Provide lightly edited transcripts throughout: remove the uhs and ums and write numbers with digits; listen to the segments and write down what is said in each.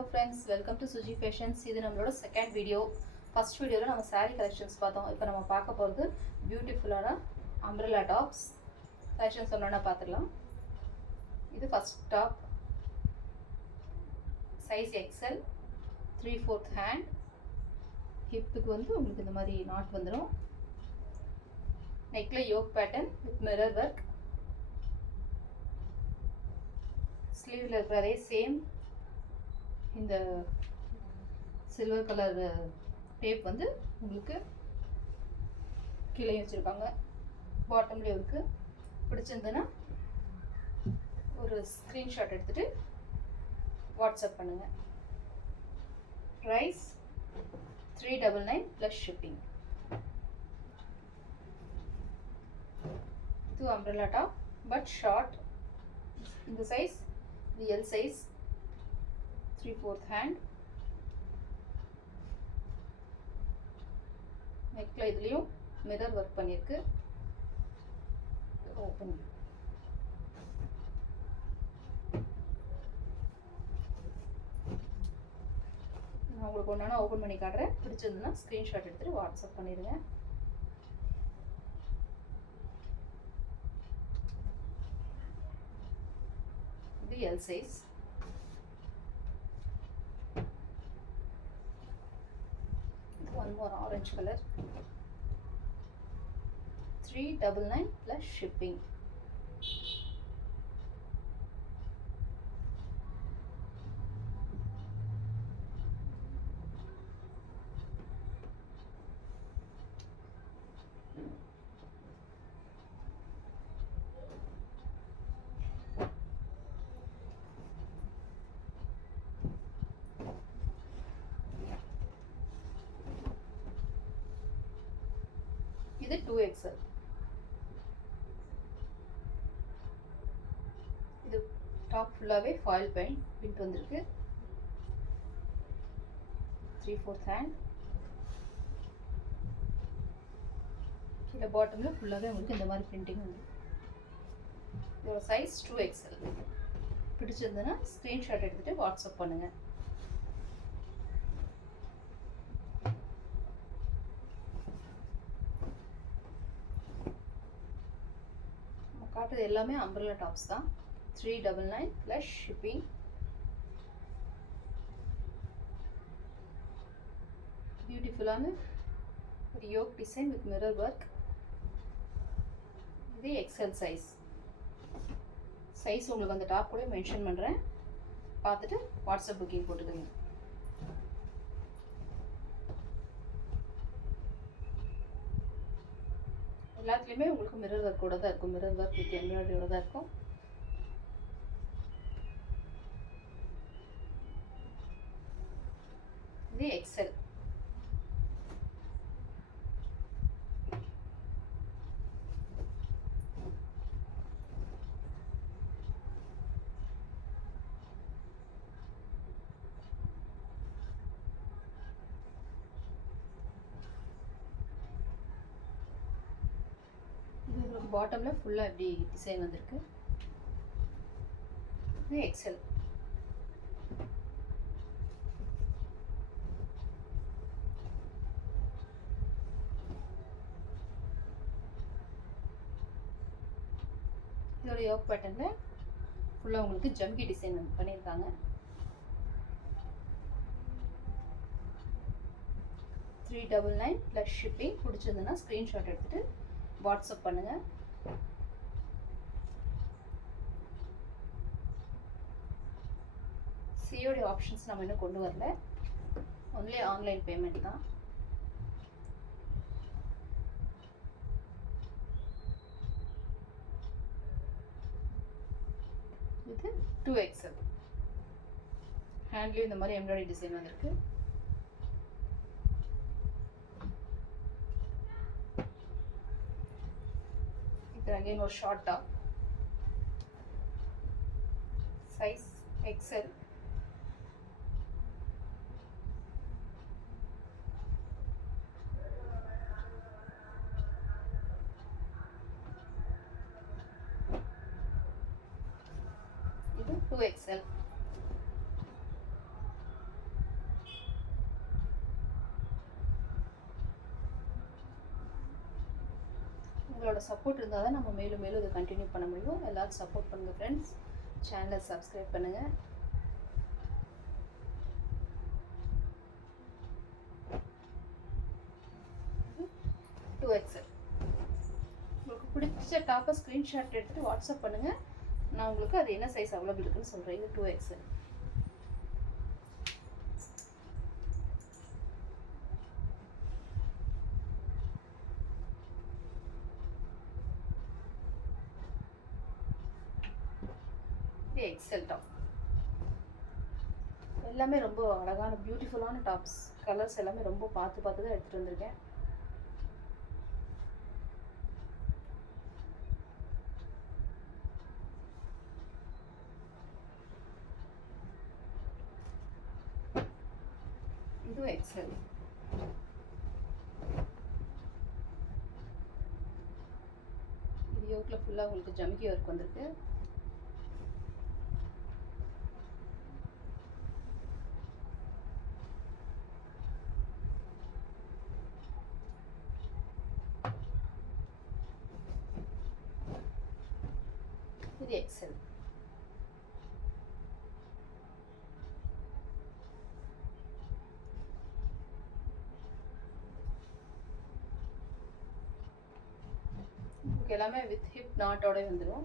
Hello friends, welcome to Suji Fashions. இது நம்மளோட second video. First வீடியோவில் நம்ம saree கலெக்ஷன்ஸ் பார்த்தோம். இப்போ நம்ம பார்க்க போகிறது பியூட்டிஃபுல்லான அம்ப்ரெல்லா டாப்ஸ் கலெக்ஷன்ஸ் ஒன்றா பார்த்துடலாம். இது first top, size XL, 3/4 hand. ஹிப்புக்கு வந்து உங்களுக்கு இந்த மாதிரி நாட் வந்துடும். நெக்கில் yoke pattern with mirror work. ஸ்லீவில் இருக்கிற அதே சேம் இந்த சில்வர் கலர் டேப் வந்து உங்களுக்கு கீழே வச்சுருக்காங்க, பாட்டம்லேயும் இருக்குது. பிடிச்சிருந்ததுன்னா ஒரு ஸ்க்ரீன்ஷாட் எடுத்துகிட்டு வாட்ஸ்அப் பண்ணுங்கள். Price 399 plus shipping. இது அம்ப்ரெல்லா டாப் பட் ஷார்ட். இந்த சைஸ் இது எல் சைஸ், 3/4 ஹேண்ட். நெக்ல இதுலேயும் மிரர் ஒர்க் பண்ணியிருக்கு. ஓப்பன் நான் உங்களுக்கு ஒன்றா ஓப்பன் பண்ணி காட்டுறேன். பிடிச்சிருந்ததுன்னா ஸ்க்ரீன்ஷாட் எடுத்துகிட்டு வாட்ஸ்அப் பண்ணிடுங்க. இது L size. One more orange color. 399 plus shipping. இது 2XL. இது டாப் ஃபுல்லாகவே ஃபாயில் பிரிண்ட் வந்திருக்கு. 3/4 ஹேண்ட். கீழே பாட்டமில் ஃபுல்லாகவே உங்களுக்கு இந்த மாதிரி பிரிண்டிங் வந்து. இதோட சைஸ் 2XL. பிடிச்சிருந்ததுன்னா ஸ்க்ரீன்ஷாட் எடுத்துகிட்டு வாட்ஸ்அப் பண்ணுங்கள். காட்டுறது எல்லாமே அம்ப்ரெல்லா டாப்ஸ் தான். 399 ப்ளஸ் ஷிப்பிங். பியூட்டிஃபுல்லான ஒரு yoke design with mirror work. இது எக்ஸல் சைஸ். சைஸ் உங்களுக்கு அந்த டாப் கூட மென்ஷன் பண்ணுறேன், பார்த்துட்டு வாட்ஸ்அப் புக்கிங் போட்டுக்கோங்க. எல்லாத்துலேயுமே உங்களுக்கு மிரர் ஒர்க்கோட தான் இருக்கும். மிரர் ஒர்க் வித் எம்ப்ராய்டரியோட தான் இருக்கும். இது எக்ஸல். இது உங்களுக்கு பாட்டமில் ஃபுல்லாக இப்படி டிசைன் வந்திருக்கு. இது எக்ஸல். இதோட யோக் பேட்டர்னில் ஃபுல்லாக உங்களுக்கு ஜம்கி டிசைன் பண்ணியிருக்காங்க. 399 ப்ளஸ் ஷிப்பிங். பிடிச்சிருந்ததுன்னா ஸ்க்ரீன்ஷாட் எடுத்துகிட்டு வாட்ஸ்அப் பண்ணுங்கள். சிஓடி ஆப்ஷன்ஸ் நம்ம இன்னும் கொண்டு வரல, ஒன்லி ஆன்லைன் பேமெண்ட் தான். இது 2XL. ஹேண்ட்லேயும் இந்த மாதிரி எம்ப்ராய்டரி டிசைன் வந்திருக்கு. இது அகைன் ஒரு ஷார்ட் டாப், சைஸ் எக்ஸல். இது 2XL. உங்களோட சப்போர்ட் இருந்தால் தான் நம்ம மேலும் மேலும் இதை கண்டினியூ பண்ண முடியும். எல்லோரும் சப்போர்ட் பண்ணுங்கள் ஃப்ரெண்ட்ஸ். சேனலை சப்ஸ்கிரைப் பண்ணுங்கள். XL உங்களுக்கு பிடிச்ச டாப்பை ஸ்க்ரீன்ஷாட் எடுத்துகிட்டு வாட்ஸ்அப் பண்ணுங்கள். நான் உங்களுக்கு அது என்ன சைஸ் அவைலபிள் இருக்குன்னு சொல்கிறேன். இது 2XL. இது XL டாப். எல்லாமே ரொம்ப அழகான பியூட்டிஃபுல்லான டாப்ஸ். கலர்ஸ் எல்லாமே ரொம்ப பார்த்து பார்த்து தான் எடுத்துகிட்டு வந்திருக்கேன். இதுவும் XL. இது யோக்கில் ஃபுல்லாக உங்களுக்கு ஜமிக்கி ஒர்க் வந்திருக்கு. இது XL. எல்லாமே வித் ஹிப் நாட்டோட வந்துடும்.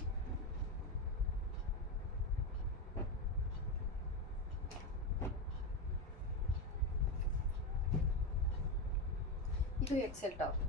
இது XL டாப்.